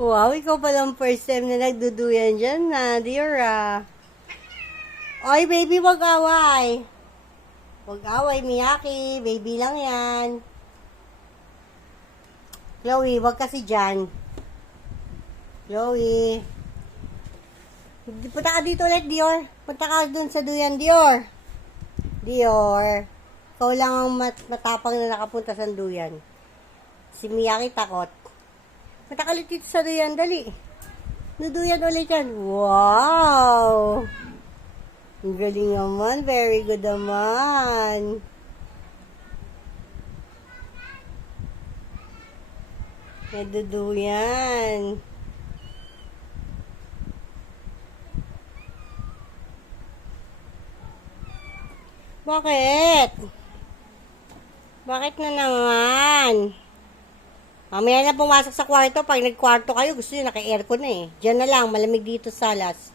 Wow, ikaw palang first time na nagduduyan dyan na, Diora. Oy, baby, wag away. Wag away, Miyaki. Baby lang yan. Chloe, wag kasi dyan. Chloe. Punta ka dito ulit, Dior. Punta ka dun sa duyan, Dior. Dior. Ikaw lang ang matapang na nakapunta sa duyan. Si Miyaki takot. Punta ka ulit dito sa duyan, dali. Duduyan ulit yan. Wow! Ang galing naman. Very good naman. Naduduyan. Bakit? Bakit na naman? Mamaya na pumasok sa kwarto. Pag nagkwarto kayo, gusto nyo naka-aircon na eh. Diyan na lang, malamig dito sa salas.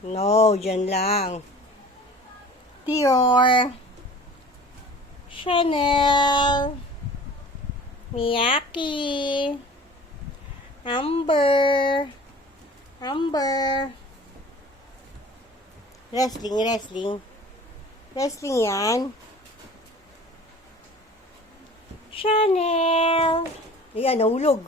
No, diyan lang. Dior. Chanel. Miyaki. Amber. Amber. Wrestling, wrestling. Wrestling yan. Chanel. Ayan, nahulog.